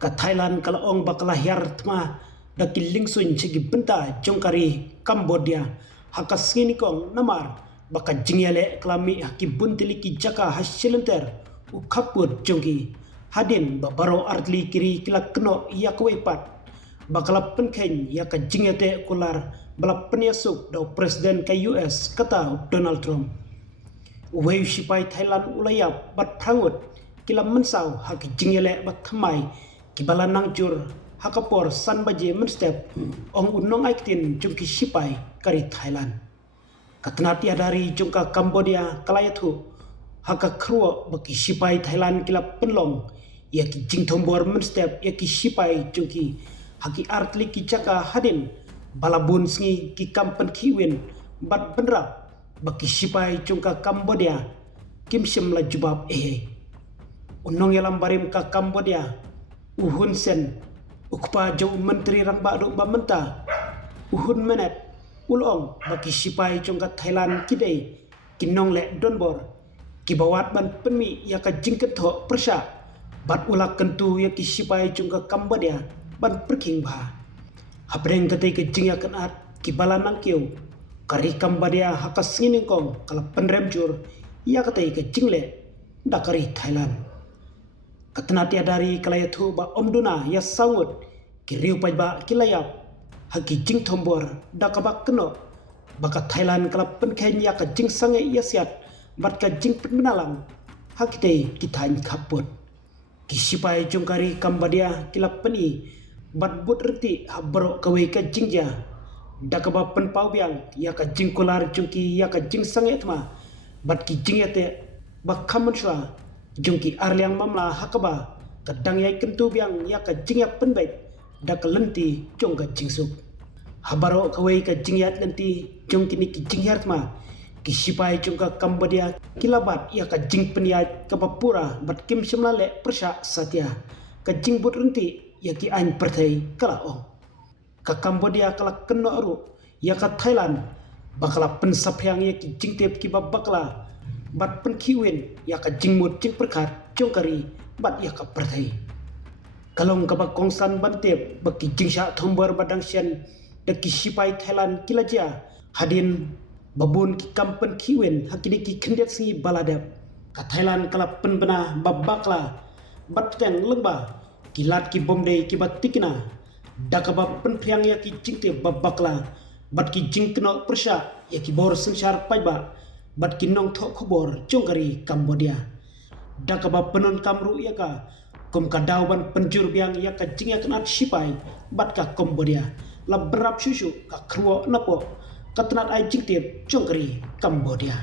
ka Thailand kala ong bakala hyar tma da killing sun chigi benta jongkari Cambodia hakasngini kong namar baka jingyale klami haki buntili ki jaka hasilenter ukapur jongki hadin babaro artli kiri kila keno yakwe pat bakala penken yaka jingyate kular bala penyasuk da presiden ke US kata Donald Trump wei sipai Thailand ulayap bat prangut kila mensau haki jingyale bat thamai kibala nangjur hakapor san baje menstep ong unong aiktin jungki sipai kari Thailand katnati adari jungka Cambodia kalayathu haka kruo baki sipai Thailand kila penlong yaki jingtombor menstep yaki sipai jungki haki artli ki jaka hadin balabun sngi ki kampen kiwin bat benrap baki sipai jungka Cambodia kimsim la jubab unong yalam barim ka Cambodia Hun Sen ukpa jau menteri rang ba do ba menta Hun Menet ulong baki sipai jongka Thailand kidai kinong le donbor kibawat ban penmi yaka jingket tho persha bat ulak kentu yaki sipai jongka Cambodia ban perking ba habreng ketai ke jingya kenat kibala nangkiu kari Cambodia hakas ngining kong kala penremjur ya ketai ke jingle dakari Thailand katnati adari kalayathu ba omduna ya sangut kiriu pajba kilayap haki jing thombor dakabak keno baka Thailand kala penken ya ka jing sange ya siat bat ka jing penmenalang hakite kitany kaput kisipai jongkari Cambodia kila peni bat but reti habro kawe ka jingja dakaba penpau biang ya ka jing kolar jongki ya ka jing sange tma bat ki jing yate bakhamun shwa jungki arliang mamla hakaba kadang yai kentu biang ya ka jingya penbait dak lenti jongka jingsuk habaro kawai ka jingyat lenti jongki ni ki jingyat ma ki sipai jongka Cambodia kilabat ya ka jing peniat ka papura bat kim simlale persha satya ka jing but renti ya ki ain perthai kala ong ka Cambodia kala kenno aru ya ka Thailand bakala pensapyang ya ki jingtep ki babakla bat penkiwin ya ka jingmut jing perkat jongkari bat ya ka perthai kalong ka bakongsan bantep baki jingsha thombor badang sian de ki sipai Thailand kilaja hadin babun ki kampen kiwin hakini ki khendet si baladap ka Thailand kala penbena babakla bat teng lengba kilat ki bomde ki batikina dakaba penphyang ya ki jingte babakla bat ki jingkno persha ya ki bor sensar paiba bat kinong tho khobor jongkari Cambodia dakaba penun kamru yaka kom kadauban penjur biang yaka jingya kenat sipai bat ka Cambodia la berap susu ka kruo napo katnat ai jingtip jongkari Cambodia